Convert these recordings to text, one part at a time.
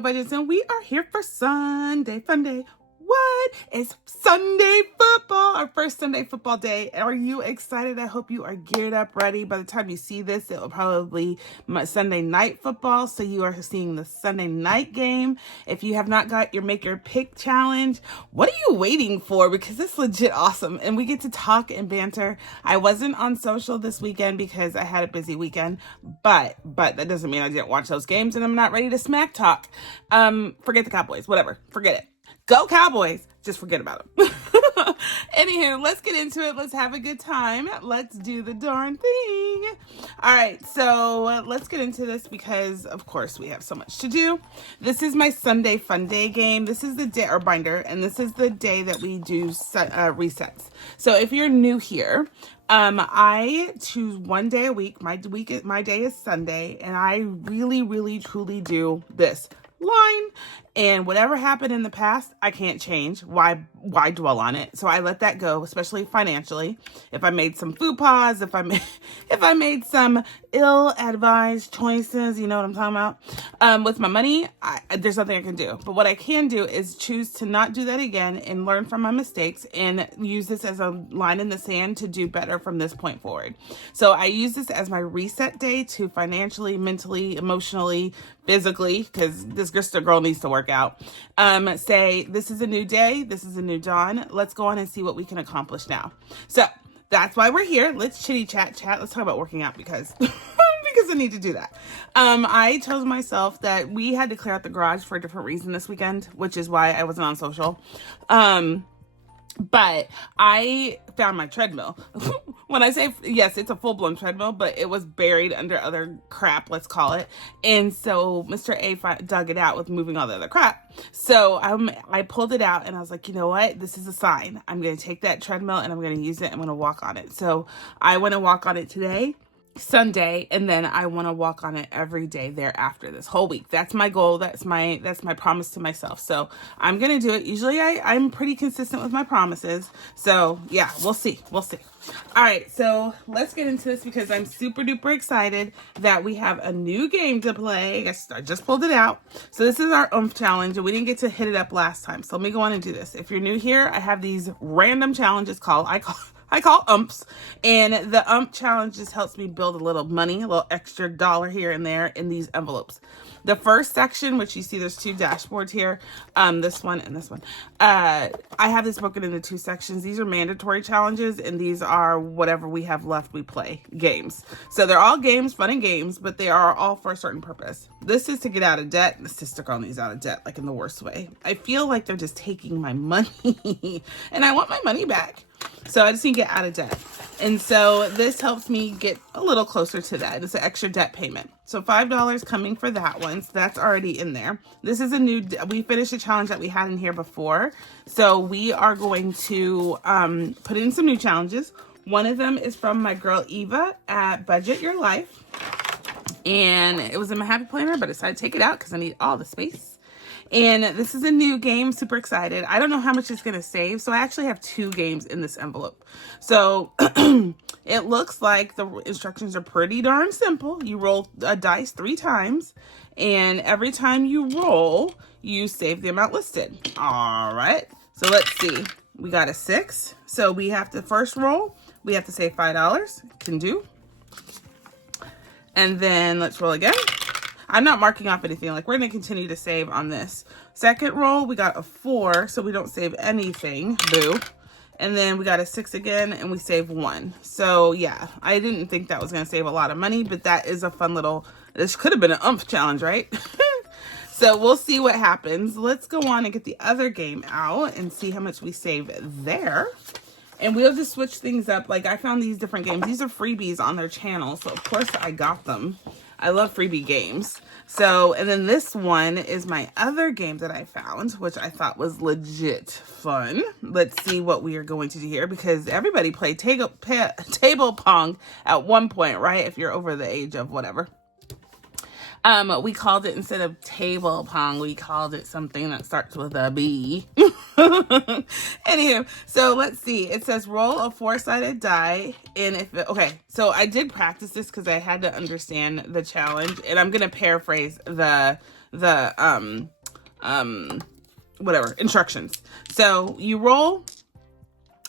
Budgets, and we are here for Sunday Funday. What? It's Sunday football, our first Sunday football day. Are you excited? I hope you are geared up, ready. By the time you see this, it will probably be Sunday night football, so you are seeing the Sunday night game. If you have not got your Make Your Pick challenge, what are you waiting for? Because it's legit awesome, and we get to talk and banter. I wasn't on social this weekend because I had a busy weekend, but that doesn't mean I didn't watch those games, and I'm not ready to smack talk. Forget the Cowboys, whatever, forget it. Go Cowboys. Just forget about them. Anywho, let's get into it. Let's have a good time. Let's do the darn thing. All right, so let's get into this because, of course, we have so much to do. This is my Sunday Funday game. This is the day, or binder, and this is the day that we do resets. So if you're new here, I choose one day a week. My day is Sunday, and I really, truly do this line, and whatever happened in the past, I can't change. Why dwell on it? So I let that go, especially financially. If I made some faux pas, if I made some ill-advised choices, you know what I'm talking about, with my money, there's nothing I can do. But what I can do is choose to not do that again and learn from my mistakes and use this as a line in the sand to do better from this point forward. So I use this as my reset day to financially, mentally, emotionally, physically, because this girl needs to work out, say, this is a new day, this is a new dawn, let's go on and see what we can accomplish now. So that's why we're here. Let's chitty chat. Let's talk about working out because because I need to do that. I told myself that we had to clear out the garage for a different reason this weekend, which is why I wasn't on social. But I found my treadmill. When I say, yes, it's a full-blown treadmill, but it was buried under other crap, let's call it. And so Mr. A dug it out with moving all the other crap. So I pulled it out and I was like, you know what? This is a sign. I'm going to take that treadmill and I'm going to use it. I'm going to walk on it. So I want to walk on it today, Sunday, and then I want to walk on it every day thereafter this whole week. That's my goal. That's my promise to myself. So I'm going to do it. Usually I'm pretty consistent with my promises. So yeah, we'll see. All right. So let's get into this because I'm super duper excited that we have a new game to play. I just pulled it out. So this is our oomph challenge and we didn't get to hit it up last time. So let me go on and do this. If you're new here, I have these random challenges I call umps, and the ump challenge just helps me build a little money, a little extra dollar here and there in these envelopes. The first section, which you see there's two dashboards here, this one and this one. I have this broken into two sections. These are mandatory challenges, and these are whatever we have left we play games. So they're all games, fun and games, but they are all for a certain purpose. This is to get out of debt. This is to girl needs out of debt, like in the worst way. I feel like they're just taking my money, and I want my money back. So I just need to get out of debt. And so this helps me get a little closer to that. It's an extra debt payment. So $5 coming for that one. So that's already in there. This is we finished a challenge that we had in here before. So we are going to put in some new challenges. One of them is from my girl Eva at Budget Your Life. And it was in my Happy Planner, but I decided to take it out because I need all the space. And this is a new game, super excited. I don't know how much it's going to save. So I actually have two games in this envelope. So it looks like the instructions are pretty darn simple. You roll a dice 3 times. And every time you roll, you save the amount listed. All right. So let's see. We got a 6. So we have to first roll. We have to save $5. Can do. And then let's roll again. I'm not marking off anything. Like, we're going to continue to save on this. Second roll, we got a 4, so we don't save anything. Boo. And then we got a 6 again, and we save 1. So, yeah, I didn't think that was going to save a lot of money, but that is a fun little... This could have been an umph challenge, right? So, we'll see what happens. Let's go on and get the other game out and see how much we save there. And we'll just switch things up. Like, I found these different games. These are freebies on their channel, so of course I got them. I love freebie games. So, and then this one is my other game that I found, which I thought was legit fun. Let's see what we are going to do here, because everybody played table pong at one point, right? If you're over the age of whatever. We called it, instead of table pong, we called it something that starts with a B. Anywho, so let's see. It says roll a 4-sided die. And okay, so I did practice this because I had to understand the challenge. And I'm going to paraphrase the whatever, instructions. So you roll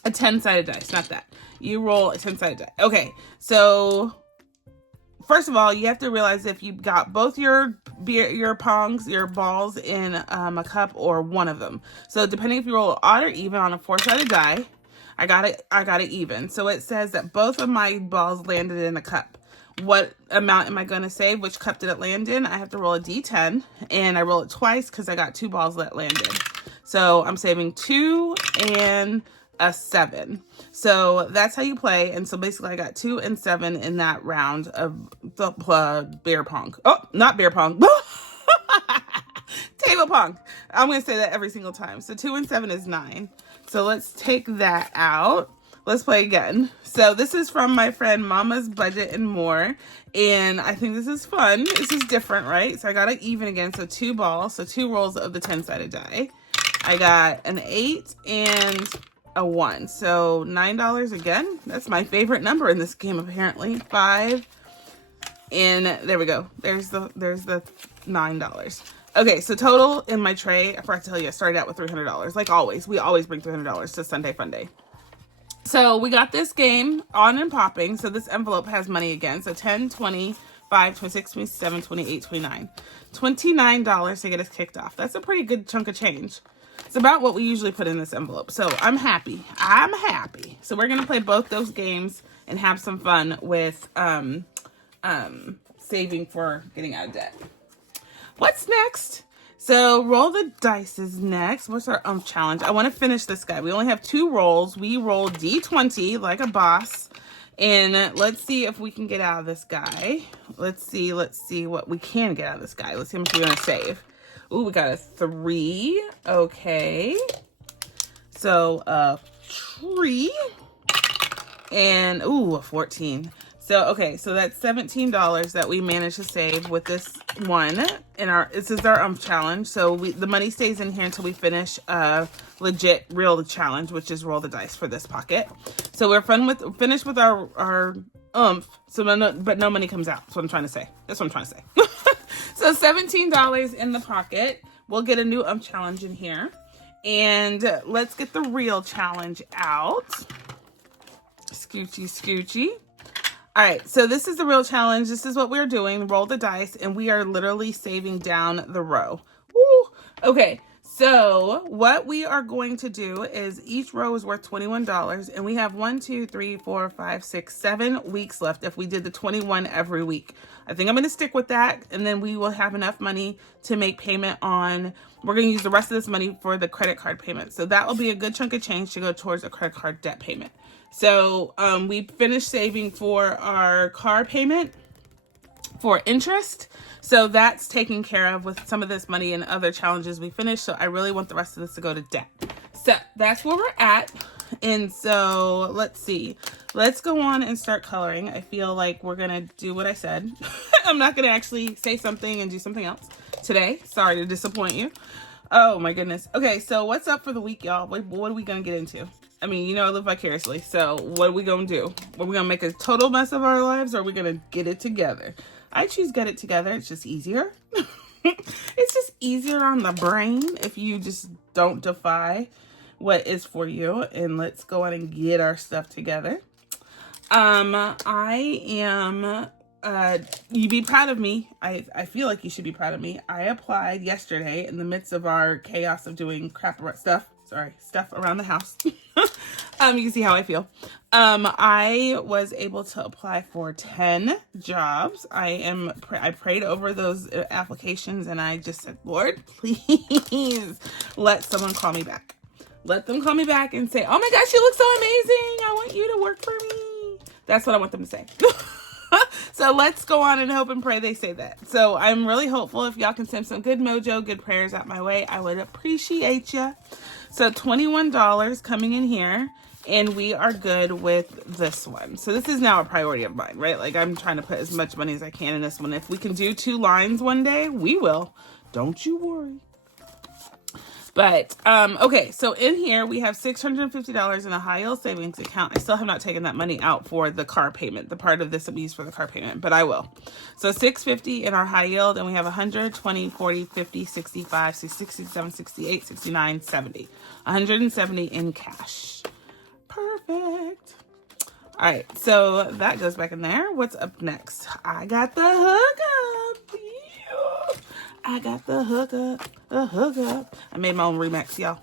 a 10-sided dice, not that. You roll a 10-sided die. Okay, so first of all, you have to realize if you got both your pongs, your balls in a cup or one of them. So depending if you roll odd or even on a 4-sided die, I got it even. So it says that both of my balls landed in a cup. What amount am I going to save? Which cup did it land in? I have to roll a d10, and I roll it twice because I got 2 balls that landed. So I'm saving 2 and a 7. So that's how you play. And so basically I got 2 and 7 in that round of the bear pong. Oh, not bear pong. Table pong. I'm going to say that every single time. So 2 and 7 is 9. So let's take that out. Let's play again. So this is from my friend Mama's Budget and More. And I think this is fun. This is different, right? So I got it even again. So 2 balls. So 2 rolls of the 10-sided die. I got an 8 and a 1. So $9 again. That's my favorite number in this game, apparently. 5. And there we go. There's the $9. Okay, so total in my tray, I forgot to tell you, I started out with $300. Like always. We always bring $300 to Sunday Funday. So we got this game on and popping. So this envelope has money again. So 10, 20, 5, 26, 27, 28, 29. $29 to get us kicked off. That's a pretty good chunk of change. It's about what we usually put in this envelope. So I'm happy. I'm happy. So we're going to play both those games and have some fun with saving for getting out of debt. What's next? So roll the dice is next. What's our challenge? I want to finish this guy. We only have 2 rolls. We roll D20 like a boss. And let's see if we can get out of this guy. Let's see what we can get out of this guy. Let's see how much we're going to save. Ooh, we got a 3. Okay. So a 3. And ooh, a 14. So, okay, so that's $17 that we managed to save with this one. This is our challenge. So the money stays in here until we finish a legit, real challenge, which is roll the dice for this pocket. So we're finished with our but no money comes out. That's what I'm trying to say. That's what I'm trying to say. So $17 in the pocket. We'll get a new challenge in here. And let's get the real challenge out. Scoochy, scoochy. All right, so this is the real challenge. This is what we're doing. Roll the dice, and we are literally saving down the row. Woo! Okay, so what we are going to do is each row is worth $21, and we have 1, 2, 3, 4, 5, 6, 7 weeks left if we did the 21 every week. I think I'm going to stick with that, and then we will have enough money to make payment on. We're going to use the rest of this money for the credit card payment. So that will be a good chunk of change to go towards a credit card debt payment. So we finished saving for our car payment for interest. So that's taken care of with some of this money and other challenges we finished. So I really want the rest of this to go to debt. So that's where we're at. And so let's see. Let's go on and start coloring. I feel like we're going to do what I said. I'm not going to actually say something and do something else today. Sorry to disappoint you. Oh my goodness. Okay, so what's up for the week, y'all? What are we going to get into? I mean, you know I live vicariously, so what are we going to do? Are we going to make a total mess of our lives, or are we going to get it together? I choose get it together. It's just easier. It's just easier on the brain if you just don't defy what is for you. And let's go on and get our stuff together. You'd be proud of me. I feel like you should be proud of me. I applied yesterday in the midst of our chaos of doing stuff around the house. You can see how I feel. I was able to apply for 10 jobs. I prayed over those applications, and I just said, Lord, please let someone call me back. Let them call me back and say, oh my gosh, you look so amazing. I want you to work for me. That's what I want them to say. So let's go on and hope and pray they say that. So I'm really hopeful. If y'all can send some good mojo, good prayers out my way, I would appreciate you. So $21 coming in here, and we are good with this one. So this is now a priority of mine, right? Like I'm trying to put as much money as I can in this one. If we can do 2 lines one day, we will. Don't you worry. But, okay, so in here we have $650 in a high yield savings account. I still have not taken that money out for the car payment, the part of this that we use for the car payment, but I will. So $650 in our high yield, and we have 100, 20, 40, 50, 65, 67, 68, 69, 70. 170 in cash. Perfect. All right, so that goes back in there. What's up next? I got the hookup. Yeah. I got the hookup. I made my own remix, y'all.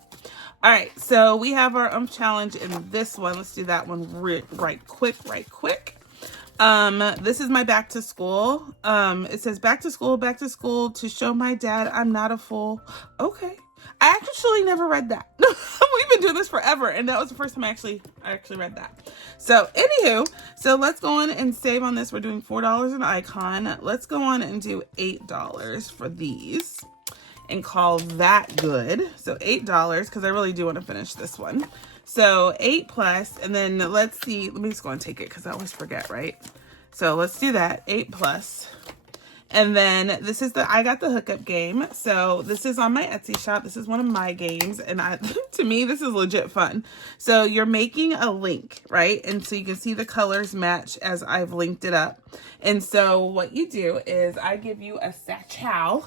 All right, so we have our challenge in this one. Let's do that one right quick. This is my back to school. It says back to school to show my dad I'm not a fool. Okay. I actually never read that. We've been doing this forever, and that was the first time I actually read that. So, anywho, so let's go on and save on this. We're doing $4 an icon. Let's go on and do $8 for these and call that good. So $8, because I really do want to finish this one. So 8 plus, and then let's see. Let me just go and take it because I always forget, right? So let's do that. 8 plus. And then this is I got the hookup game. So this is on my Etsy shop. This is one of my games. And to me, this is legit fun. So you're making a link, right? And so you can see the colors match as I've linked it up. And so what you do is I give you a satchel,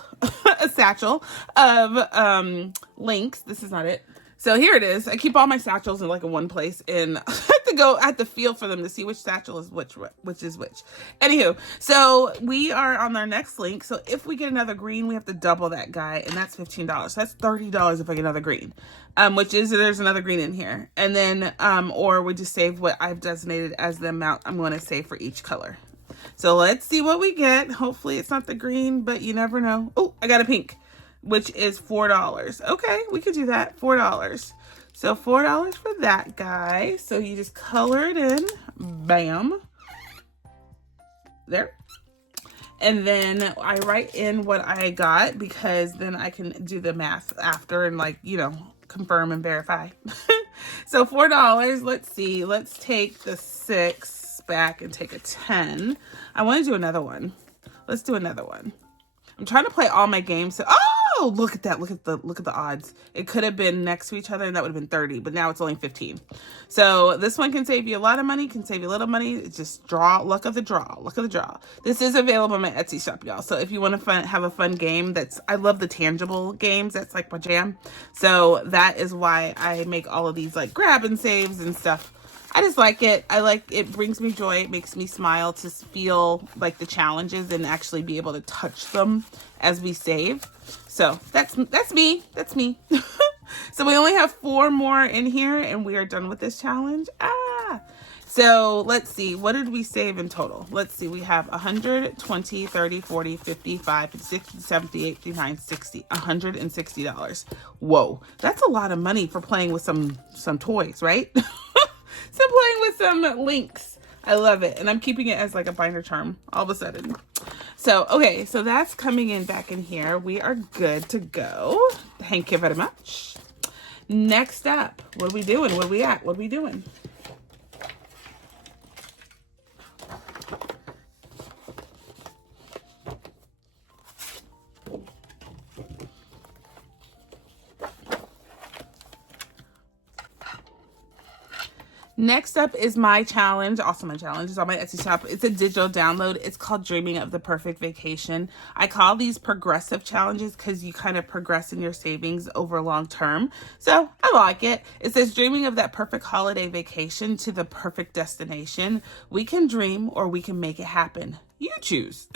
of links. This is not it. So here it is. I keep all my satchels in like one place, and I have to feel for them to see which satchel is which is which. Anywho, so we are on our next link. So if we get another green, we have to double that guy, and that's $15. So that's $30 if I get another green, which is there's another green in here. And then, or we just save what I've designated as the amount I'm going to save for each color. So let's see what we get. Hopefully it's not the green, but you never know. Oh, I got a pink, which is $4. Okay, we could do that. $4. So $4 for that guy. So you just color it in. Bam. There. And then I write in what I got, because then I can do the math after and, like, you know, confirm and verify. So $4. Let's see. Let's take the 6 back and take a 10. I want to do another one. Let's do another one. I'm trying to play all my games. So, oh, look at that. Look at the odds. It could have been next to each other, and that would have been 30, but now it's only 15. So this one can save you a lot of money, can save you a little money. It's just luck of the draw. This is available on my Etsy shop, y'all. So if you want to have a fun game, I love the tangible games. That's like my jam. So that is why I make all of these like grab and saves and stuff. I just like it. It brings me joy. It makes me smile to feel like the challenges and actually be able to touch them as we save. So that's me. That's me. So we only have 4 more in here and we are done with this challenge. So let's see. What did we save in total? Let's see. We have 100, 20, 30, 40, 55, 60, 70, 89, 60, $160. Whoa. That's a lot of money for playing with some toys, right? So playing with some links. I love it. And I'm keeping it as like a binder charm all of a sudden. So, okay. So that's coming in back in here. We are good to go. Thank you very much. Next up, what are we doing? Where are we at? What are we doing? Next up is my challenge. Also my challenge is on my Etsy shop. It's a digital download. It's called Dreaming of the Perfect Vacation. I call these progressive challenges because you kind of progress in your savings over long term. So I like it. It says dreaming of that perfect holiday vacation to the perfect destination. We can dream or we can make it happen. You choose.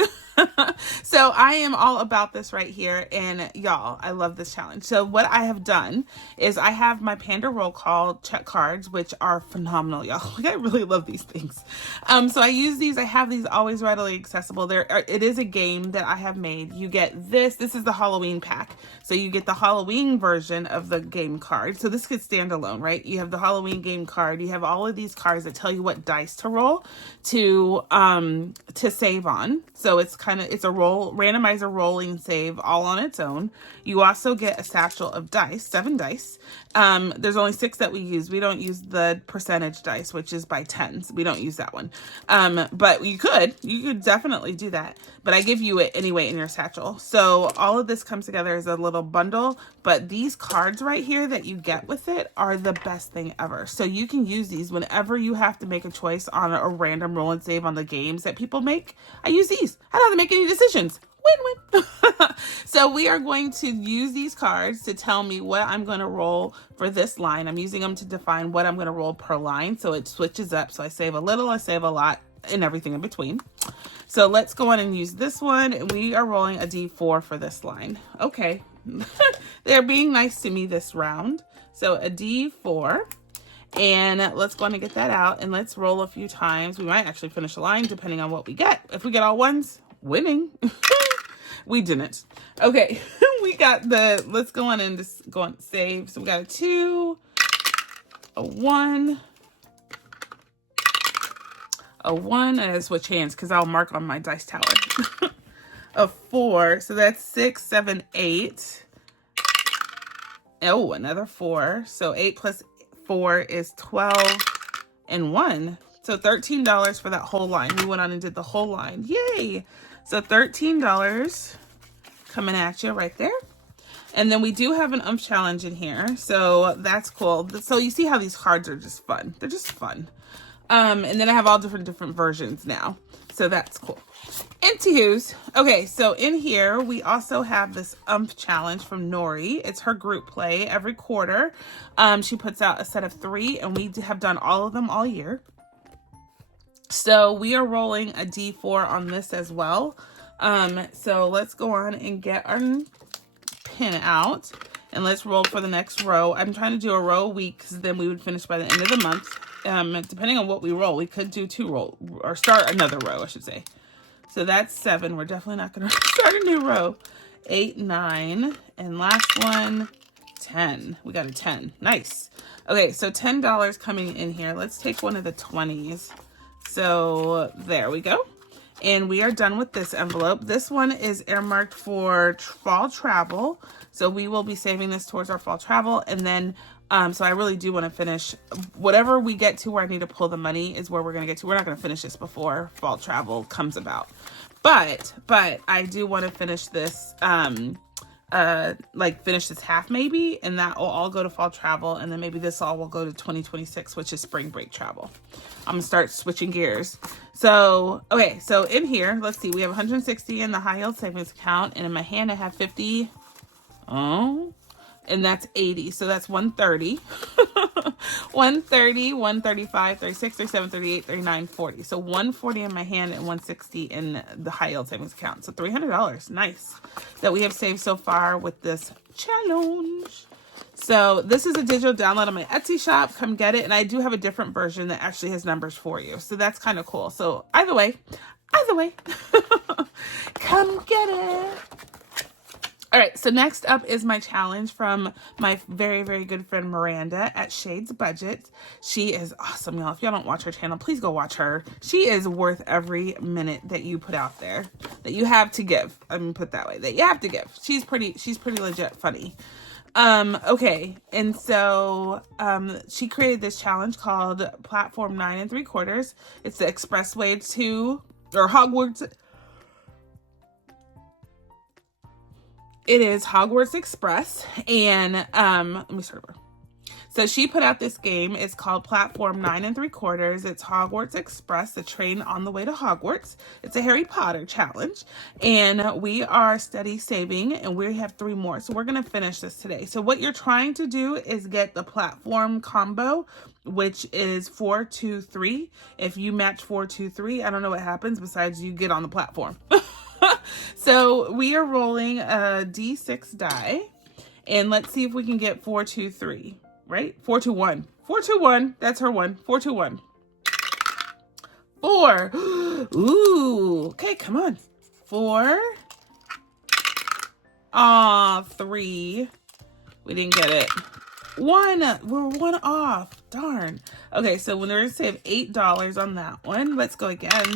So I am all about this right here, and y'all, I love this challenge. So what I have done is I have my Panda roll call check cards, which are phenomenal, y'all. Like, I really love these things. So I use these. I have these always readily accessible. It is a game that I have made. You get this is the Halloween pack. So you get the Halloween version of the game card. So this could stand alone, right? You have the Halloween game card. You have all of these cards that tell you what dice to roll to save save on. So it's a randomizer rolling save all on its own. You also get a satchel of dice, 7 dice. There's only 6 that we use. We don't use the percentage dice, which is by tens. We don't use that one. But you could definitely do that. But I give you it anyway in your satchel. So all of this comes together as a little bundle, but these cards right here that you get with it are the best thing ever. So you can use these whenever you have to make a choice on a random roll and save on the games that people make. I use these. I don't have to make any decisions. Win-win. So we are going to use these cards to tell me what I'm going to roll for this line. I'm using them to define what I'm going to roll per line. So it switches up. So I save a little, I save a lot, and everything in between. So let's go on and use this one. We are rolling a D4 for this line. Okay. They're being nice to me this round. So a D4. And let's go on and get that out. And let's roll a few times. We might actually finish a line depending on what we get. If we get all ones, winning. We didn't. Okay. We got let's go on and just go on save. So we got a 2, a 1, a 1, and I switch hands because I'll mark on my dice tower. A 4, so that's 6, 7, 8. Oh, another 4. So 8 plus 4 is 12 and 1. So $13 for that whole line. We went on and did the whole line. Yay! So $13 coming at you right there. And then we do have an challenge in here. So that's cool. So you see how these cards are just fun. They're just fun. And then I have all different versions now. So that's cool. Anywho's, okay, so in here, we also have this challenge from Nori. It's her group play every quarter. She puts out a set of 3, and we have done all of them all year. So we are rolling a D4 on this as well. So let's go on and get our pin out, and let's roll for the next row. I'm trying to do a row a week, because then we would finish by the end of the month. Depending on what we roll, we could do 2 roll, or start another row, I should say. So that's 7. We're definitely not going to start a new row. 8, 9, and last one, 10. We got a 10. Nice. Okay, so $10 coming in here. Let's take one of the 20s. So there we go. And we are done with this envelope. This one is earmarked for fall travel. So we will be saving this towards our fall travel. And then, so I really do want to finish whatever we get to where I need to pull the money is where we're going to get to. We're not going to finish this before fall travel comes about. But I do want to finish this, finish this half maybe, and that will all go to fall travel. And then maybe this all will go to 2026, which is spring break travel. I'm gonna start switching gears. So, okay, so in here, let's see, we have 160 in the high yield savings account, and in my hand I have 50. Oh, and that's 80. So that's 130. 130, 135, 36, 37, 38, 39, 40. So 140 in my hand and 160 in the high yield savings account. So $300. Nice. That we have saved so far with this challenge. So this is a digital download on my Etsy shop. Come get it. And I do have a different version that actually has numbers for you. So that's kind of cool. So either way, come get it. All right, so next up is my challenge from my very, very good friend Miranda at KimmiesBudgets. She is awesome, y'all. If y'all don't watch her channel, please go watch her. She is worth every minute that you put out there, that you have to give. I mean, put that way, that you have to give. She's pretty legit funny. Okay, and so she created this challenge called Platform 9 3/4. It's the expressway to, or Hogwarts. It is Hogwarts Express, and let me start over. So she put out this game. It's called Platform 9 3/4. It's Hogwarts Express, the train on the way to Hogwarts. It's a Harry Potter challenge, and we are steady saving, and we have 3 more. So we're going to finish this today. So what you're trying to do is get the platform combo, which is 4, 2, 3. If you match 4, 2, 3, I don't know what happens besides you get on the platform. So we are rolling a D6 die, and let's see if we can get 4, 2, 3, right? 4, 2, 1. 4, 2, 1. That's her one. 4, 2, 1. 4. Ooh. Okay, come on. 4. Aw, 3. We didn't get it. 1. We're 1 off. Darn. Okay, so we're going to save $8 on that one. Let's go again.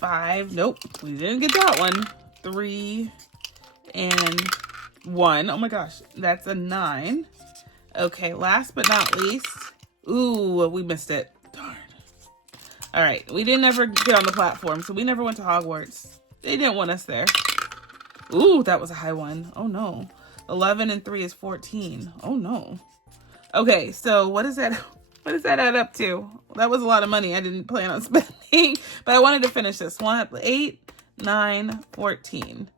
5. Nope, we didn't get that one. 3 and 1. Oh my gosh, that's a 9. Okay, last but not least. Ooh, we missed it. Darn. All right, we didn't ever get on the platform, so we never went to Hogwarts. They didn't want us there. Ooh, that was a high one. Oh no. 11 and 3 is 14. Oh no. Okay, so what is that? What does that add up to? That was a lot of money I didn't plan on spending, but I wanted to finish this one. 8, 9, 14.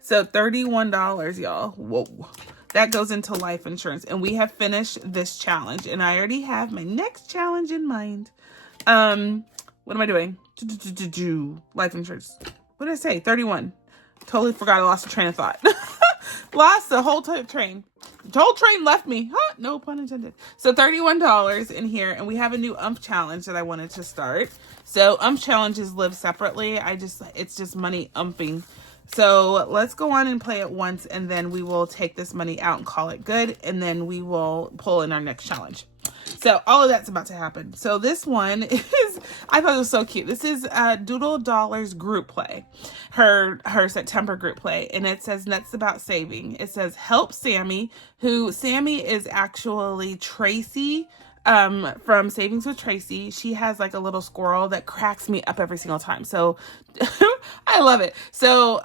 So $31, y'all. Whoa. That goes into life insurance, and we have finished this challenge, and I already have my next challenge in mind. What am I doing? Life insurance. What did I say? 31. Totally forgot. I lost a train of thought. Lost the whole train. The whole train left me. Huh? No pun intended. So $31 in here, and we have a new challenge that I wanted to start. So challenges live separately. It's just money umping. So let's go on and play it once, and then we will take this money out and call it good, and then we will pull in our next challenge. So all of that's about to happen. So this one is, I thought it was so cute. This is Doodle Dollars group play, her September group play. And it says Nuts About Saving. It says help Sammy, Sammy is actually Tracy from Savings with Tracy. She has like a little squirrel that cracks me up every single time. So I love it. So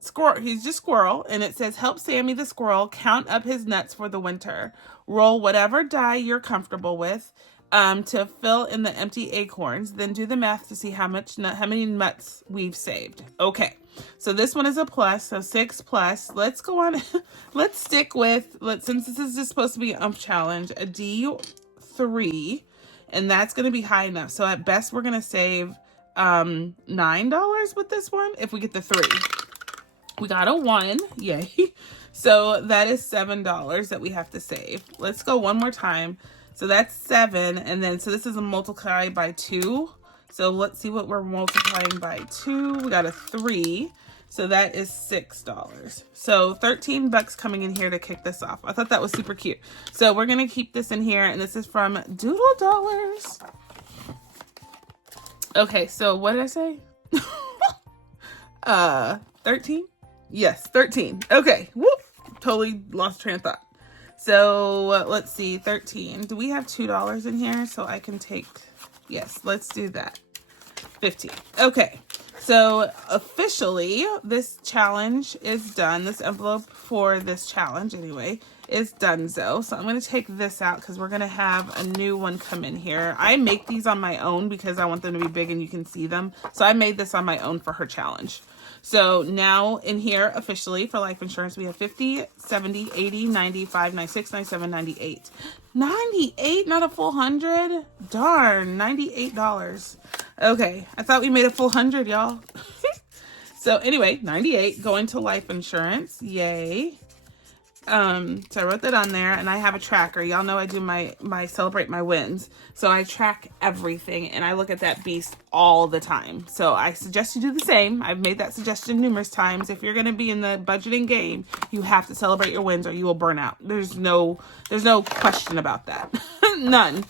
squirrel, he's just squirrel, and it says help Sammy the squirrel count up his nuts for the winter. Roll whatever die you're comfortable with to fill in the empty acorns. Then do the math to see how many nuts we've saved. Okay, so this one is a plus, so 6 plus. Let's go on. Let's stick with, since this is just supposed to be an challenge, a D3, and that's going to be high enough. So at best, we're going to save $9 with this one if we get the 3. We got a 1, yay. So that is $7 that we have to save. Let's go one more time. So that's 7, and then, so this is a multiply by 2. So let's see what we're multiplying by 2. We got a 3, so that is $6. So $13 coming in here to kick this off. I thought that was super cute. So we're gonna keep this in here, and this is from Doodle Dollars. Okay, so what did I say? 13? Yes, 13. Okay, whoop, totally lost train of thought. So let's see, 13. Do we have $2 in here? So I can take, yes, let's do that. 15. Okay, so officially this challenge is done. This envelope for this challenge anyway is donezo. So I'm going to take this out because we're going to have a new one come in here. I make these on my own because I want them to be big and you can see them. So I made this on my own for her challenge. So now in here officially for life insurance, we have 50, 70, 80, 95, 96, 97, 98. 98, not a full 100? Darn, $98. Okay, I thought we made a full 100, y'all. So anyway, 98 going to life insurance. Yay. So I wrote that on there, and I have a tracker. Y'all know I do my celebrate my wins. So I track everything, and I look at that beast all the time. So I suggest you do the same. I've made that suggestion numerous times. If you're going to be in the budgeting game, you have to celebrate your wins or you will burn out. There's no question about that. None.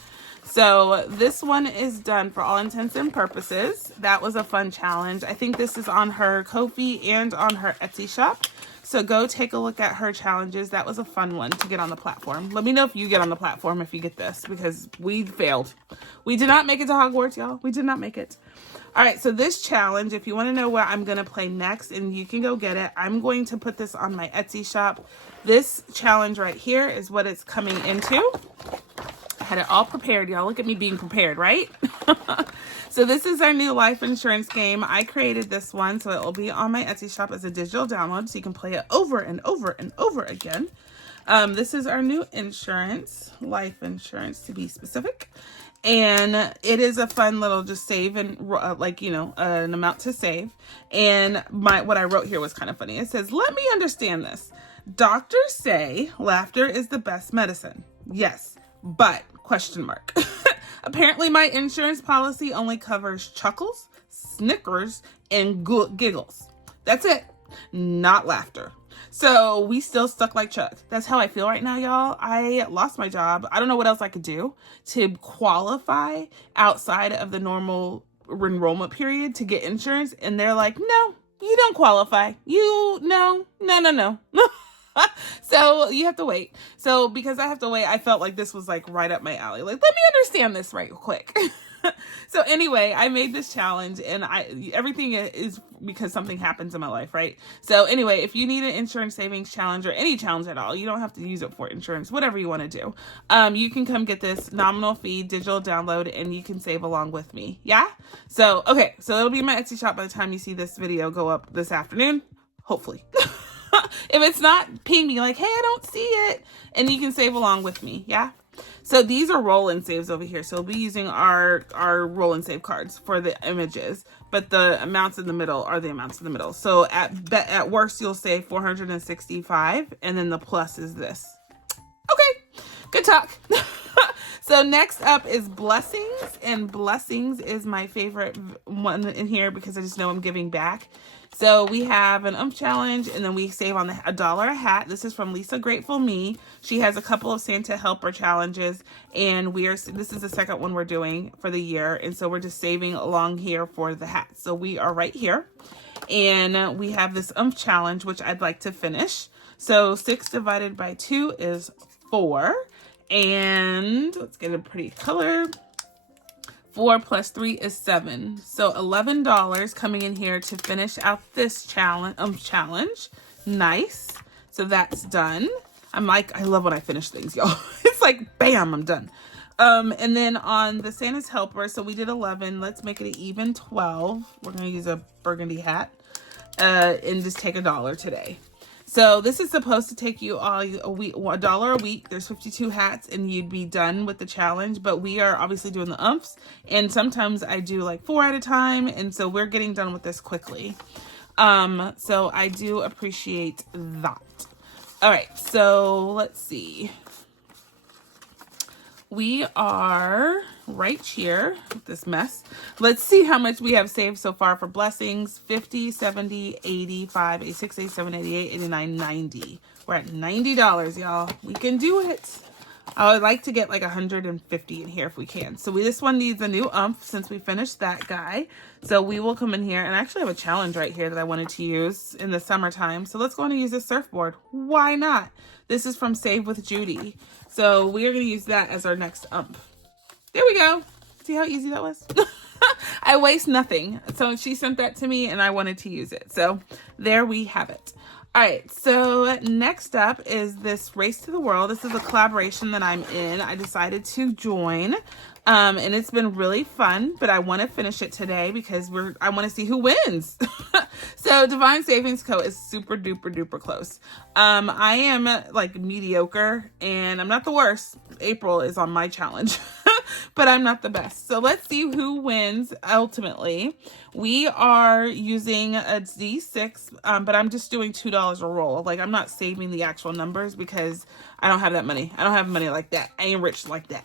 So this one is done for all intents and purposes. That was a fun challenge. I think this is on her Ko-fi and on her Etsy shop. So go take a look at her challenges. That was a fun one to get on the platform. Let me know if you get on the platform if you get this, because we failed. We did not make it to Hogwarts, y'all. We did not make it. All right, so this challenge, if you want to know what I'm going to play next, and you can go get it, I'm going to put this on my Etsy shop. This challenge right here is what it's coming into. I had it all prepared, y'all. Look at me being prepared, right? So this is our new life insurance game. I created this one, so it will be on my Etsy shop as a digital download, so you can play it over and over and over again. This is our new insurance, life insurance to be specific. And it is a fun little just save and an amount to save. And what I wrote here was kind of funny. It says, let me understand this. Doctors say laughter is the best medicine. Yes, but question mark. Apparently my insurance policy only covers chuckles, snickers, and giggles. That's it. Not laughter. So we still stuck like Chuck. That's how I feel right now, y'all. I lost my job. I don't know what else I could do to qualify outside of the normal enrollment period to get insurance, and they're like, no, you don't qualify. No. So you have to wait. So because I have to wait, I felt like this was like right up my alley. Like, let me understand this right quick. So anyway, I made this challenge, and everything is because something happens in my life, right? So anyway, if you need an insurance savings challenge or any challenge at all, you don't have to use it for insurance, whatever you want to do. You can come get this nominal fee digital download, and you can save along with me. Yeah? So, okay. So it'll be in my Etsy shop by the time you see this video go up this afternoon, hopefully. If it's not, ping me like, hey, I don't see it. And you can save along with me. Yeah? So these are roll and saves over here. So we'll be using our roll and save cards for the images, but the amounts in the middle are the amounts in the middle. So at worst, you'll save 465, and then the plus is this. Okay, good talk. So next up is blessings, and blessings is my favorite one in here because I just know I'm giving back. So we have an challenge, and then we save on $1 a hat. This is from Lisa Grateful Me. She has a couple of Santa helper challenges, and this is the second one we're doing for the year, and so we're just saving along here for the hat. So we are right here, and we have this challenge, which I'd like to finish. So 6 divided by 2 is 4, and let's get a pretty color. 4 plus 3 is 7. So $11 coming in here to finish out this challenge. Nice. So that's done. I love when I finish things, y'all. It's like, bam, I'm done. And then on the Santa's helper, so we did 11. Let's make it an even 12. We're going to use a burgundy hat and just take $1 today. So this is supposed to take you all a week, $1 a week. There's 52 hats, and you'd be done with the challenge. But we are obviously doing the umphs, and sometimes I do like 4 at a time, and so we're getting done with this quickly. So I do appreciate that. All right, so let's see. We are right here with this mess. Let's see how much we have saved so far for blessings. 50, 70, 85, 86, 87, 88, 89, 90. We're at $90, y'all. We can do it. I would like to get like 150 in here if we can. So this one needs a new since we finished that guy. So we will come in here, and I actually have a challenge right here that I wanted to use in the summertime. So let's go on and use this surfboard. Why not? This is from Save with Judy. So we are going to use that as our next There we go. See how easy that was? I waste nothing. So she sent that to me, and I wanted to use it. So there we have it. All right, so next up is this Race to the World. This is a collaboration that I'm in. I decided to join, and it's been really fun, but I want to finish it today because I want to see who wins. So Divine Savings Co. is super duper duper close. I am like mediocre, and I'm not the worst. April is on my challenge. But I'm not the best. So let's see who wins ultimately. We are using a D6, but I'm just doing $2 a roll. Like, I'm not saving the actual numbers because I don't have that money. I don't have money like that. I ain't rich like that.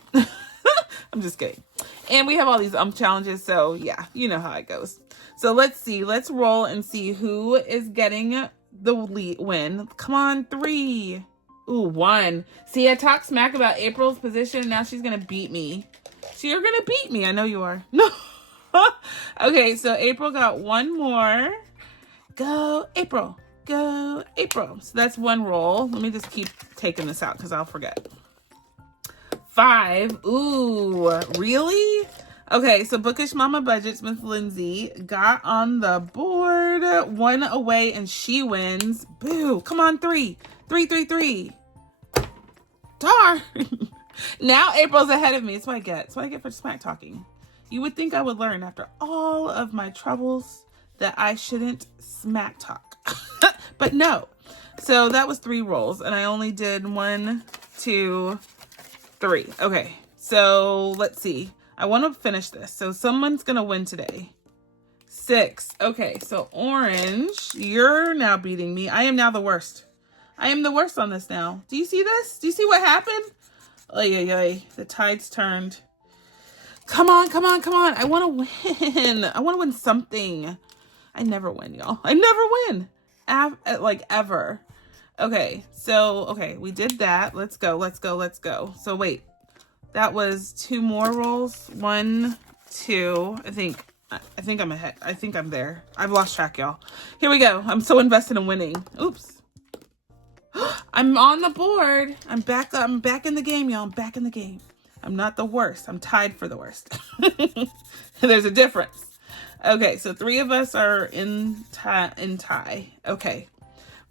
I'm just kidding. And we have all these challenges, so yeah, you know how it goes. So let's see. Let's roll and see who is getting the lead win. Come on, 3. Ooh, 1. See, I talked smack about April's position. Now she's going to beat me. You're going to beat me. I know you are. No. Okay, so April got 1 more. Go, April. Go, April. So that's 1 roll. Let me just keep taking this out because I'll forget. 5. Ooh, really? Okay, so Bookish Mama Budgets with Lindsay got on the board. 1 away, and she wins. Boo. Come on, 3. 3, 3, 3. Darn. Now April's ahead of me. That's what I get. That's what I get for smack talking. You would think I would learn after all of my troubles that I shouldn't smack talk. But no. So that was 3 rolls, and I only did 1, 2, 3. Okay, so let's see. I want to finish this. So someone's going to win today. 6. Okay, so Orange, you're now beating me. I am now the worst. I am the worst on this now. Do you see this? Do you see what happened? Ay. The tide's turned. Come on. I want to win. I want to win something. I never win, y'all. I never win. Like, ever. Okay, so, we did that. Let's go. So, wait. That was 2 more rolls. 1, 2. I think I think I'm ahead. I think I'm there. I've lost track, y'all. Here we go. I'm so invested in winning. Oops. I'm on the board. I'm back in the game, y'all. I'm back in the game. I'm not the worst. I'm tied for the worst. There's a difference. Okay, so 3 of us are in tie. Okay.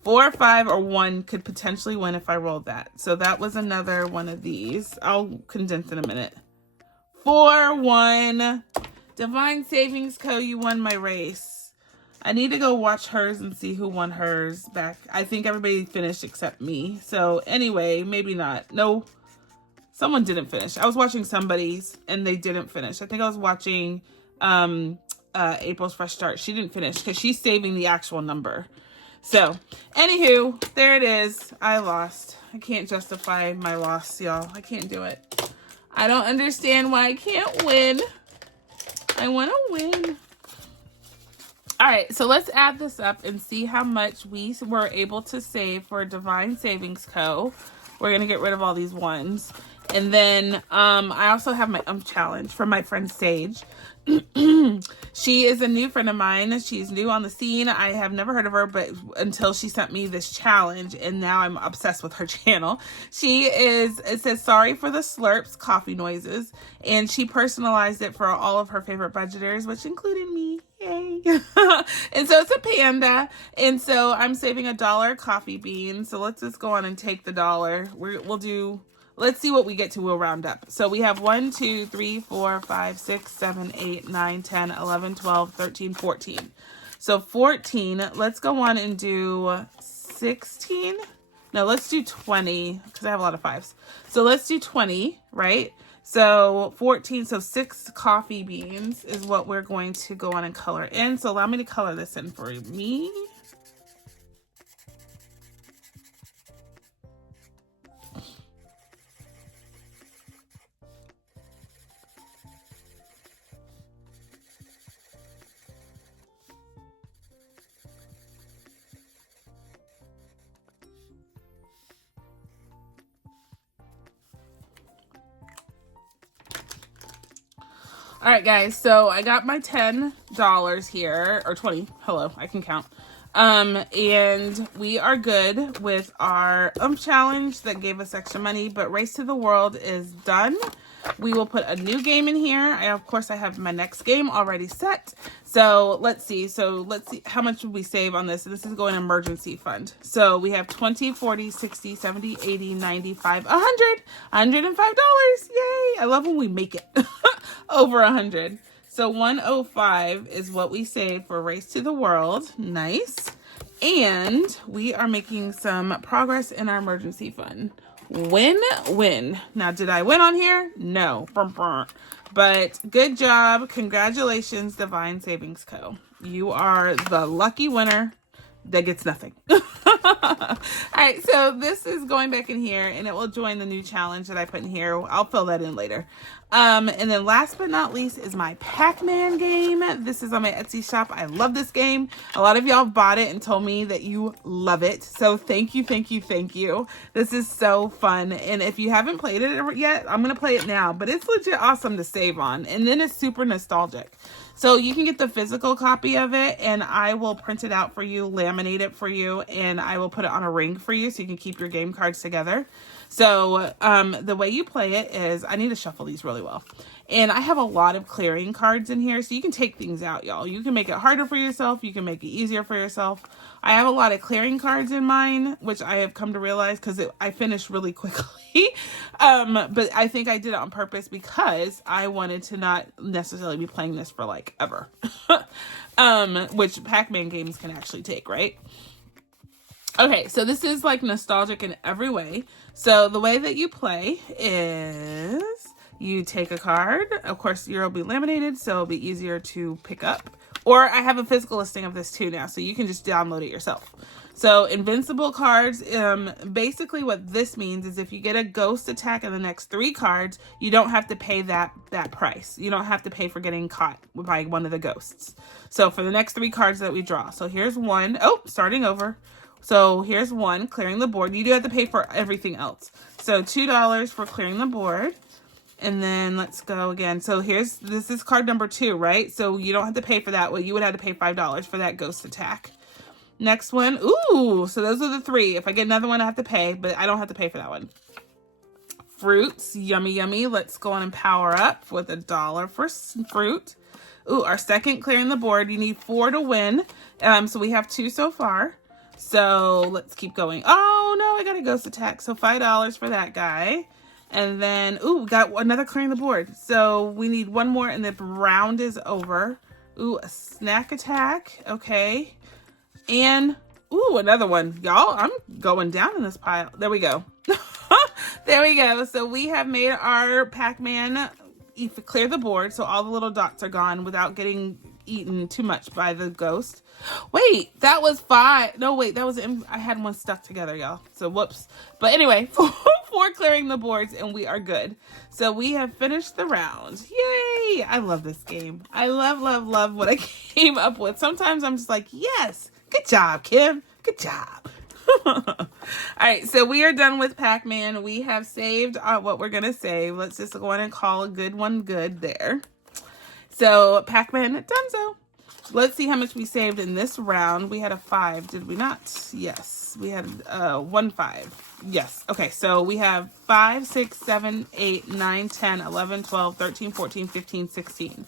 4, 5, or 1 could potentially win if I rolled that. So that was another one of these. I'll condense in a minute. 4, 1. Divine Savings Co., you won my race. I need to go watch hers and see who won hers back. I think everybody finished except me. So anyway, maybe not. No, someone didn't finish. I was watching somebody's and they didn't finish. I think I was watching April's Fresh Start. She didn't finish because she's saving the actual number. So, anywho, there it is. I lost. I can't justify my loss, y'all. I can't do it. I don't understand why I can't win. I want to win. All right, so let's add this up and see how much we were able to save for Divine Savings Co. We're going to get rid of all these ones. And then I also have my challenge from my friend Sage. She is a new friend of mine. She's new on the scene. I have never heard of her, but until she sent me this challenge, and now I'm obsessed with her channel. It says sorry for the slurps, coffee noises, and she personalized it for all of her favorite budgeters, which included me. Yay. And so it's a panda, and so I'm saving $1 coffee bean. So let's just go on and take the $1. Let's see what we get to. We'll round up. So we have 1, 2, 3, 4, 5, 6, 7, 8, 9, 10, 11, 12, 13, 14. So 14. Let's go on and do 16. No, let's do 20 because I have a lot of 5s. So let's do 20, right? So 14. So 6 coffee beans is what we're going to go on and color in. So allow me to color this in for me. All right, guys, so I got my $10 here, or 20. Hello, I can count. And we are good with our challenge that gave us extra money, but Race to the World is done. We will put a new game in here. Of course, I have my next game already set. So let's see. How much would we save on this? This is going emergency fund. So we have 20, 40, 60, 70, 80, 95, 100, $105. Yay. I love when we make it over 100. So 105 is what we save for Race to the World. Nice. And we are making some progress in our emergency fund. Win. Now, did I win on here? No. But good job. Congratulations, Divine Savings Co. You are the lucky winner that gets nothing. All right, so this is going back in here, and it will join the new challenge that I put in here. I'll fill that in later. And then last but not least is my Pac-Man game. This is on my Etsy shop. I love this game. A lot of y'all bought it and told me that you love it. So thank you. This is so fun. And if you haven't played it yet, I'm going to play it now. But it's legit awesome to save on. And then it's super nostalgic. So you can get the physical copy of it, and I will print it out for you, laminate it for you, and I will put it on a ring for you so you can keep your game cards together. So the way you play it is, I need to shuffle these really well. And I have a lot of clearing cards in here, so you can take things out, y'all. You can make it harder for yourself. You can make it easier for yourself. I have a lot of clearing cards in mine, which I have come to realize because I finished really quickly. But I think I did it on purpose because I wanted to not necessarily be playing this for like ever. Which Pac-Man games can actually take, right? Okay, so this is like nostalgic in every way. So the way that you play is you take a card. Of course, yours will be laminated, so it'll be easier to pick up. Or I have a physical listing of this too now, so you can just download it yourself. So invincible cards, basically what this means is if you get a ghost attack in the next 3 cards, you don't have to pay that price. You don't have to pay for getting caught by one of the ghosts. So for the next 3 cards that we draw. So here's one. Oh, starting over. So here's one, clearing the board. You do have to pay for everything else. So $2 for clearing the board. And then let's go again. So this is card number 2, right? So you don't have to pay for that. Well, you would have to pay $5 for that ghost attack. Next one. Ooh, so those are the 3. If I get another one, I have to pay, but I don't have to pay for that one. Fruits, yummy, yummy. Let's go on and power up with $1 for fruit. Ooh, our second clearing the board. You need 4 to win. So we have 2 so far. So let's keep going. Oh no, I got a ghost attack. So $5 for that guy. And then, ooh, we got another clearing the board. So we need 1 more and the round is over. Ooh, a snack attack. Okay. And, ooh, another one. Y'all, I'm going down in this pile. There we go. There we go. So we have made our Pac-Man clear the board. So all the little dots are gone without getting eaten too much by the ghost. Wait, that was 5. No, wait, that was, I had one stuck together, y'all. So whoops. But anyway, 4 clearing the boards and we are good. So we have finished the round. Yay! I love this game. I love, love, love what I came up with. Sometimes I'm just like, yes, good job, Kim. Good job. All right, so we are done with Pac-Man. We have saved what we're going to save. Let's just go on and call a good one good there. So Pac-Man, donezo. Let's see how much we saved in this round. We had a 5, did we not? Yes, we had 1 5. Yes. Okay, so we have 5, 6, 7, 8, 9, 10, 11, 12, 13, 14, 15, 16.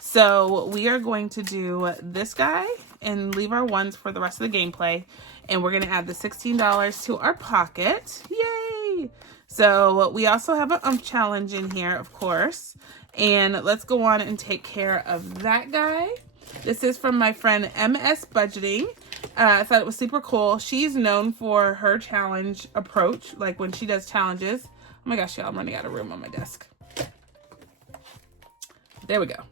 So we are going to do this guy and leave our 1s for the rest of the gameplay. And we're going to add the $16 to our pocket. Yay! So we also have an challenge in here, of course. And let's go on and take care of that guy. This is from my friend MS Budgeting. I thought it was super cool. She's known for her challenge approach, like when she does challenges. Oh my gosh, y'all, I'm running out of room on my desk. There we go.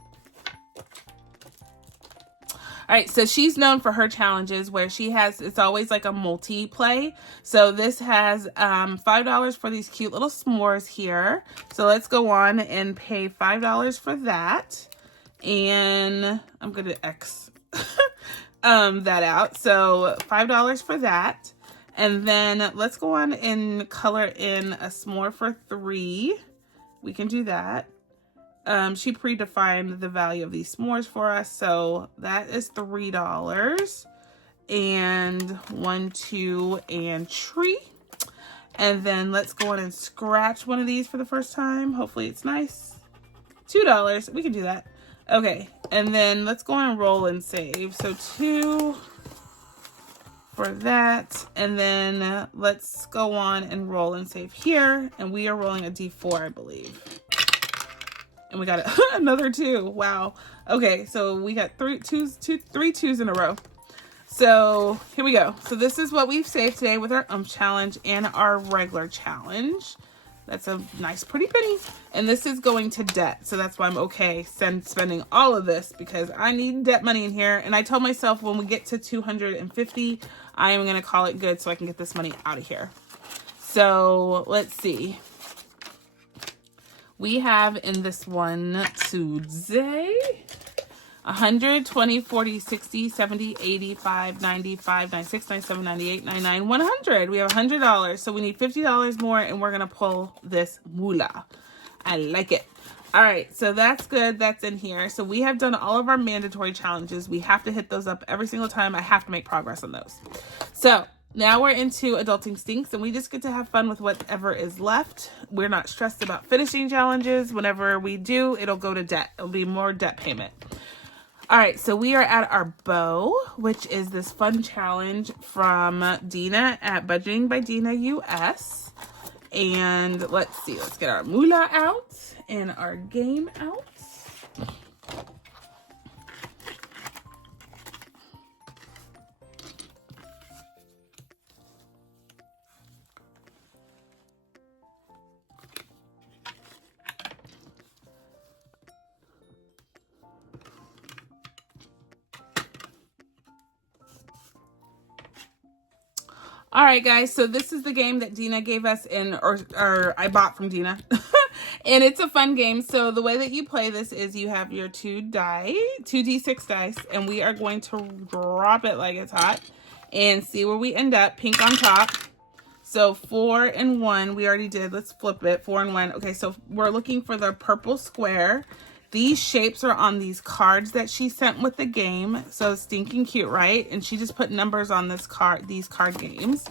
All right, so she's known for her challenges where she has, it's always like a multi-play. So this has $5 for these cute little s'mores here. So let's go on and pay $5 for that. And I'm going to X that out. So $5 for that. And then let's go on and color in a s'more for 3. We can do that. She predefined the value of these s'mores for us. So that is $3. And 1, 2, and tree. And then let's go on and scratch one of these for the first time. Hopefully it's nice. $2. We can do that. Okay. And then let's go on and roll and save. So 2 for that. And then let's go on and roll and save here. And we are rolling a D4, I believe. And we got another 2. Wow. Okay, so we got 3 twos in a row. So here we go. So this is what we've saved today with our challenge and our regular challenge. That's a nice pretty penny. And this is going to debt. So that's why I'm okay spending all of this because I need debt money in here. And I told myself when we get to 250, I am going to call it good so I can get this money out of here. So let's see. We have in this one today 100, 20, 40, 60, 70, 85, 95, 96, 97, 98, 99, 100. We have $100. So we need $50 more and we're going to pull this moolah. I like it. All right. So that's good. That's in here. So we have done all of our mandatory challenges. We have to hit those up every single time. I have to make progress on those. So now we're into Adulting Stinks, and we just get to have fun with whatever is left. We're not stressed about finishing challenges. Whenever we do, it'll go to debt. It'll be more debt payment. All right, so we are at our bow, which is this fun challenge from Dina at Budgeting by Dina US. And let's see, let's get our moolah out and our game out. All right, guys, so this is the game that Dina gave us or I bought from Dina. And it's a fun game. So the way that you play this is you have your 2d6 dice, and we are going to drop it like it's hot and see where we end up. Pink on top. So 4 and 1, we already did. Let's flip it. 4 and 1. Okay, so we're looking for the purple square. These shapes are on these cards that she sent with the game. So stinking cute, right? And she just put numbers on these card games.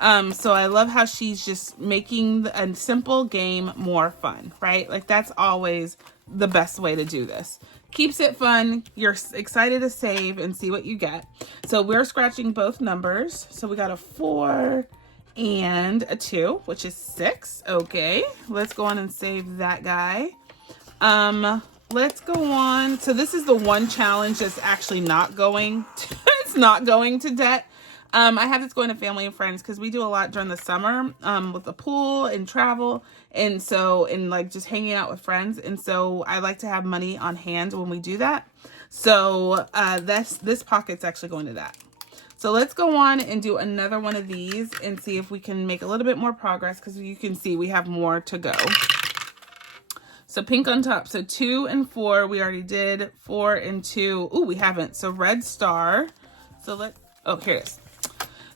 So I love how she's just making a simple game more fun, right? Like that's always the best way to do this. Keeps it fun. You're excited to save and see what you get. So we're scratching both numbers. So we got a 4 and a 2, which is 6. Okay, let's go on and save that guy. Let's go on. So this is the one challenge that's actually not going it's not going to debt. I have this going to family and friends because we do a lot during the summer with the pool and travel, and so like just hanging out with friends, and so I like to have money on hand when we do that. So this pocket's actually going to that. So let's go on and do another one of these and see if we can make a little bit more progress, because you can see we have more to go. So pink on top. So 2 and 4 we already did. 4 and 2. Ooh, we haven't. So red star. So here it is.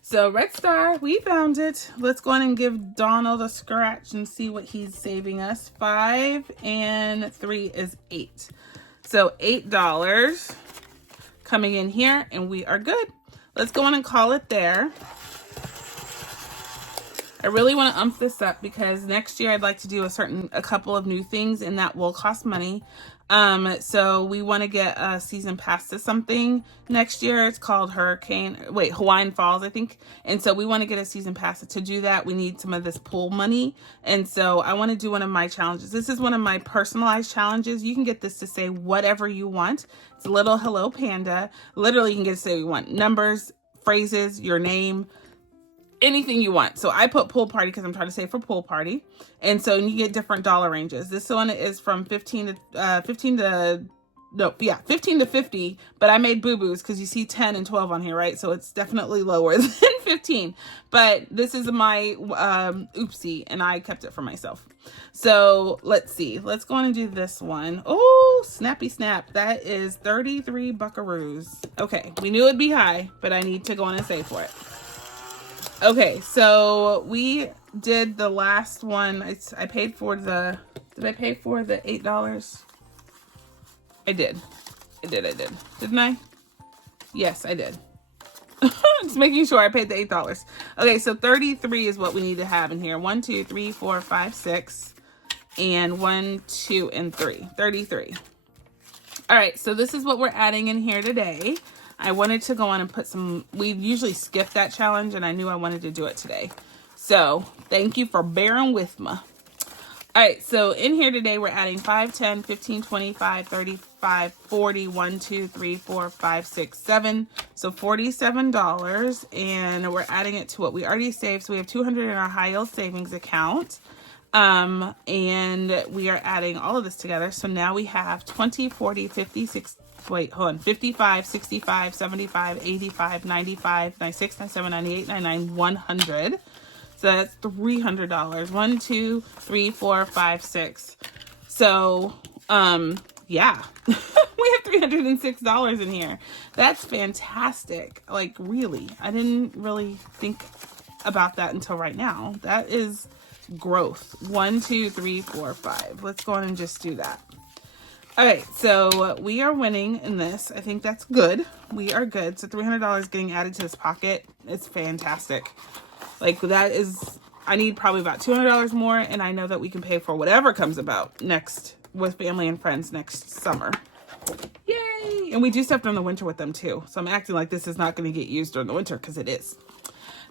So red star, we found it. Let's go on and give Donald a scratch and see what he's saving us. 5 and 3 is 8. So $8 coming in here, and we are good. Let's go on and call it there. I really want to ump this up because next year I'd like to do a couple of new things, and that will cost money. So we want to get a season pass to something next year. It's called Hawaiian Falls, I think. And so we want to get a season pass. To do that, we need some of this pool money. And so I want to do one of my challenges. This is one of my personalized challenges. You can get this to say whatever you want. It's a little hello panda. Literally, you can get to say what you want. Numbers, phrases, your name, anything you want. So I put pool party because I'm trying to save for pool party. And so you get different dollar ranges. This one is from 15 to 50, but I made boo-boos because you see 10 and 12 on here, right? So it's definitely lower than 15, but this is my oopsie, and I kept it for myself. So let's see. Let's go on and do this one. Oh, snappy snap. That is 33 buckaroos. Okay, we knew it'd be high, but I need to go on and save for it. Okay, so we did the last one. I paid for the, did I pay for the $8? I did. Didn't I? Yes, I did. Just making sure I paid the $8. Okay, so 33 is what we need to have in here. 1, 2, 3, 4, 5, 6, and 1, 2, and 3. 33. All right, so this is what we're adding in here today. I wanted to go on and put some, we usually skip that challenge, and I knew I wanted to do it today. So thank you for bearing with me. All right, so in here today, we're adding 5, 10, 15, 25, 35, 40, 1, 2, 3, 4, 5, 6, 7. So $47, and we're adding it to what we already saved. So we have 200 in our high yield savings account. And we are adding all of this together. So now we have 20, 40, 50, 60, wait, hold on, 55, 65, 75, 85, 95, 96, 97, 98, 99, 100. So that's $300. 1, 2, 3, 4, 5, 6. So, yeah, we have $306 in here. That's fantastic. Like, really, I didn't really think about that until right now. That is growth. 1, 2, 3, 4, 5. Let's go on and just do that. All right, so we are winning in this. I think that's good. We are good. So $300 getting added to this pocket. It's fantastic. Like, that is, I need probably about $200 more, and I know that we can pay for whatever comes about next with family and friends next summer. Yay! And we do stuff during the winter with them too. So I'm acting like this is not going to get used during the winter, because it is.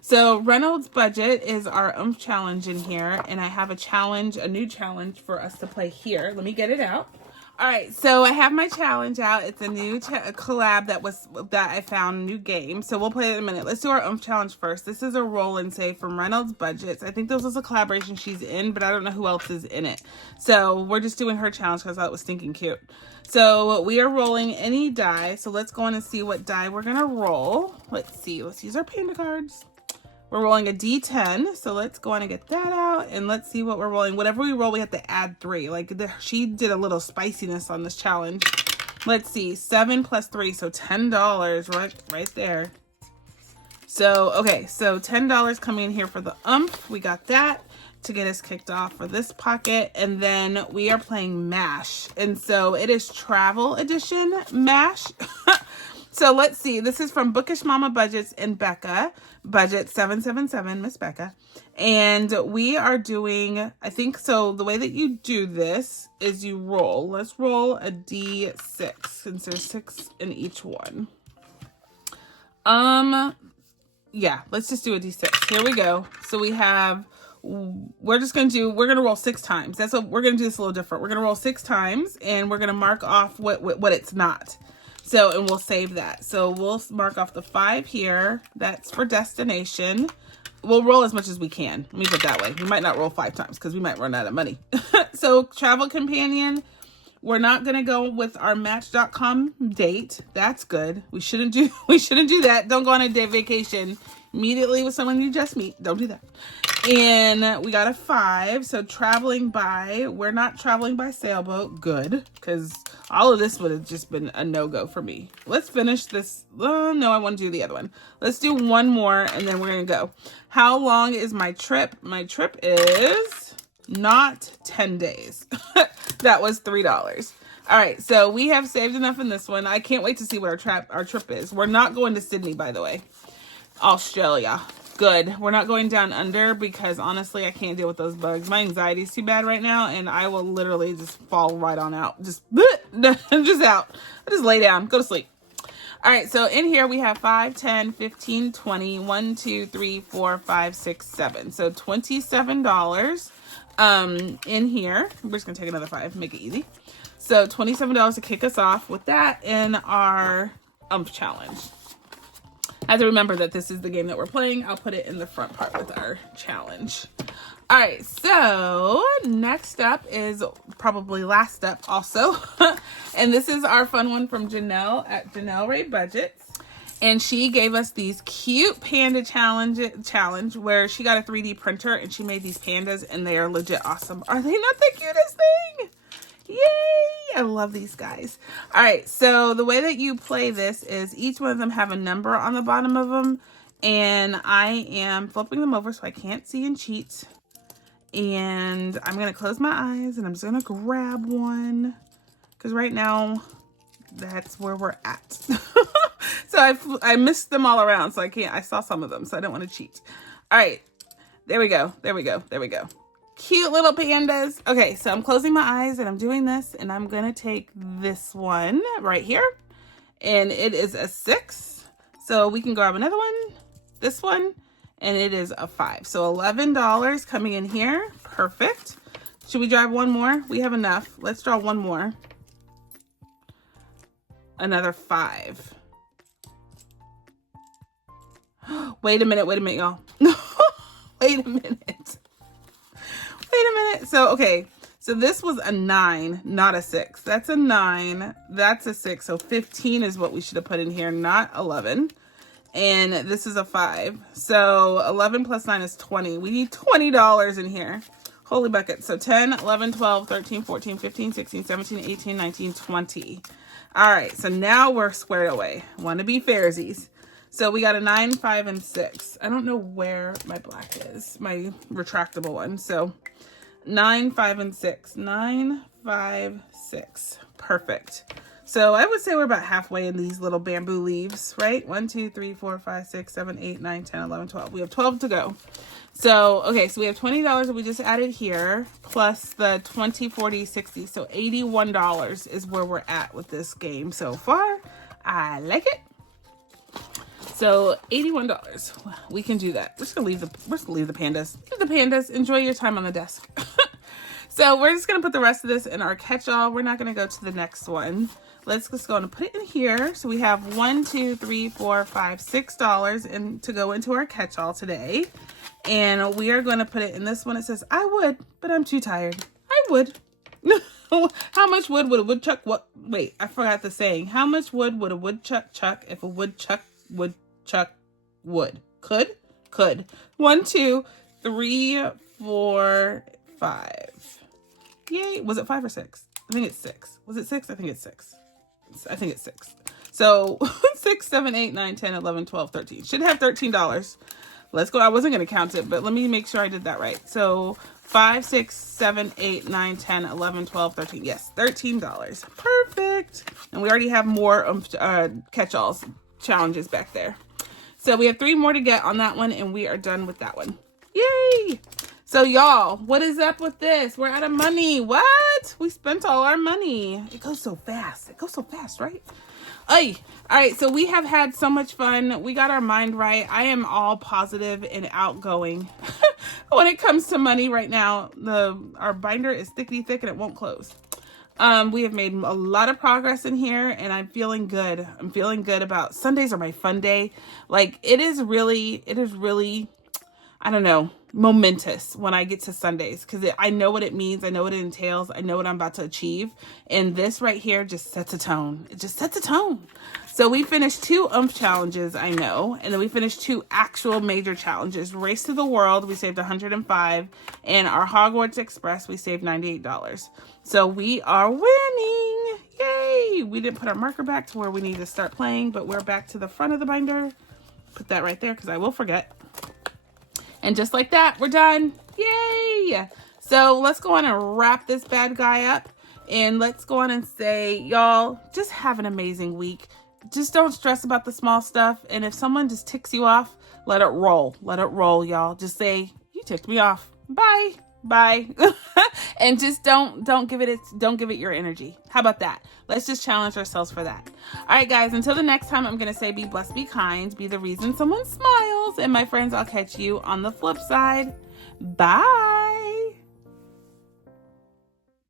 So Reynolds Budget is our challenge in here, and I have a new challenge for us to play here. Let me get it out. All right, so I have my challenge out. It's a new collab that I found, new game. So we'll play it in a minute. Let's do our challenge first. This is a roll and save from Reynolds Budgets. I think this was a collaboration she's in, but I don't know who else is in it. So we're just doing her challenge because I thought it was stinking cute. So we are rolling any die. So let's go on and see what die we're gonna roll. Let's see. Let's use our Panda cards. We're rolling a D10, so let's go on and get that out, and let's see what we're rolling. Whatever we roll, we have to add 3. Like, she did a little spiciness on this challenge. Let's see, 7 plus 3, so $10 right there. So, okay, so $10 coming in here for the We got that to get us kicked off for this pocket. And then we are playing MASH. And so it is Travel Edition MASH. So let's see. This is from Bookish Mama Budgets and Becca. Budget 777, Miss Becca. And we are doing, I think, so the way that you do this is you roll. Let's roll a D6 since there's 6 in each one. Yeah, let's just do a D6. Here we go. So we have, we're going to roll 6 times. We're going to do this a little different. We're going to roll 6 times and we're going to mark off what it's not. So, and we'll save that. So we'll mark off the 5 here. That's for destination. We'll roll as much as we can. Let me put it that way. We might not roll 5 times because we might run out of money. So travel companion, we're not going to go with our Match.com date. That's good. We shouldn't do that. Don't go on a day vacation immediately with someone you just meet. Don't do that. And we got a 5. So traveling by, we're not traveling by sailboat. Good. Because all of this would have just been a no-go for me. Let's finish this. Oh, no, I want to do the other one. Let's do one more and then we're going to go. How long is my trip? My trip is not 10 days. That was $3. All right. So we have saved enough in this one. I can't wait to see what our trip is. We're not going to Sydney, by the way. Australia. Good. We're not going down under because honestly, I can't deal with those bugs. My anxiety is too bad right now and I will literally just fall right on out. Just out. I just lay down, go to sleep. All right. So in here we have 5, 10, 15, 20, 1, 2, 3, 4, 5, 6, 7. So $27 in here. We're just going to take another 5, make it easy. So $27 to kick us off with that in our challenge. I have to remember that this is the game that we're playing. I'll put it in the front part with our challenge. All right, so next up is probably last up also. And this is our fun one from Janelle at Janelle Ray Budgets. And she gave us these cute panda challenge where she got a 3D printer and she made these pandas and they are legit awesome. Are they not the cutest thing? Yay! I love these guys. All right, so the way that you play this is each one of them have a number on the bottom of them, and I am flipping them over so I can't see and cheat. And I'm going to close my eyes, and I'm just going to grab one, because right now, that's where we're at. So I missed them all around, so I saw some of them, so I don't want to cheat. All right, there we go. Cute little pandas. Okay, so I'm closing my eyes and I'm doing this and I'm going to take this one right here and it is a 6. So we can grab another one, this one, and it is a 5. So $11 coming in here. Perfect. Should we drive one more? We have enough. Let's draw one more. Another 5. Wait a minute, y'all. Wait a minute. So, okay. So this was a 9, not a 6. That's a 9. That's a 6. So 15 is what we should have put in here, not 11. And this is a 5. So 11 plus 9 is 20. We need $20 in here. Holy bucket. So 10, 11, 12, 13, 14, 15, 16, 17, 18, 19, 20. All right. So now we're squared away. Want to be fairsies. So we got a 9, 5, and 6. I don't know where my black is, my retractable one. So 9, 5, and 6. 9, 5, 6. Perfect. So I would say we're about halfway in these little bamboo leaves, right? 1, 2, 3, 4, 5, 6, 7, 8, 9, 10, 11, 12. We have 12 to go. So, okay, so we have $20 that we just added here, plus the 20, 40, 60. So $81 is where we're at with this game so far. I like it. So $81. We can do that. We're just gonna leave the pandas. Leave the pandas. Enjoy your time on the desk. So we're just gonna put the rest of this in our catch-all. We're not gonna go to the next one. Let's just go and put it in here. So we have $1, 2, 3, 4, 5, $6 to go into our catch-all today. And we are gonna put it in this one. It says, I would, but I'm too tired. I would. How much wood would a woodchuck, wait, I forgot the saying. How much wood would a woodchuck chuck if a woodchuck would chuck wood? Could. 1, 2, 3, 4, 5. Yay. Was it 5 or 6? I think it's 6. Was it 6? I think it's 6. I think it's 6. So 6, 7, 8, 9, 10, 11, 12, 13. Should have $13. Let's go. I wasn't going to count it, but let me make sure I did that right. So 5, 6, 7, 8, 9, 10, 11, 12, 13. Yes, $13. Perfect. And we already have more catch-alls challenges back there. So we have 3 more to get on that one, and we are done with that one. Yay! So y'all, what is up with this? We're out of money. What? We spent all our money. It goes so fast. It goes so fast, right? Ay. All right, so we have had so much fun. We got our mind right. I am all positive and outgoing when it comes to money right now. Our binder is thickety thick and it won't close. We have made a lot of progress in here, and I'm feeling good. I'm feeling good about Sundays are my fun day. Like it is really, I don't know, momentous when I get to Sundays because I know what it means. I know what it entails. I know what I'm about to achieve. And this right here just sets a tone. It just sets a tone. So we finished 2 challenges, I know. And then we finished 2 actual major challenges. Race to the World, we saved $105. And our Hogwarts Express, we saved $98. So we are winning. Yay! We didn't put our marker back to where we need to start playing, but we're back to the front of the binder. Put that right there because I will forget. And just like that, we're done. Yay! So let's go on and wrap this bad guy up. And let's go on and say, y'all, just have an amazing week. Just don't stress about the small stuff. And if someone just ticks you off, let it roll. Let it roll, y'all. Just say, you ticked me off. Bye. Bye. And just don't give it your energy. How about that? Let's just challenge ourselves for that. All right, guys, until the next time, I'm going to say be blessed, be kind, be the reason someone smiles. And my friends, I'll catch you on the flip side. Bye.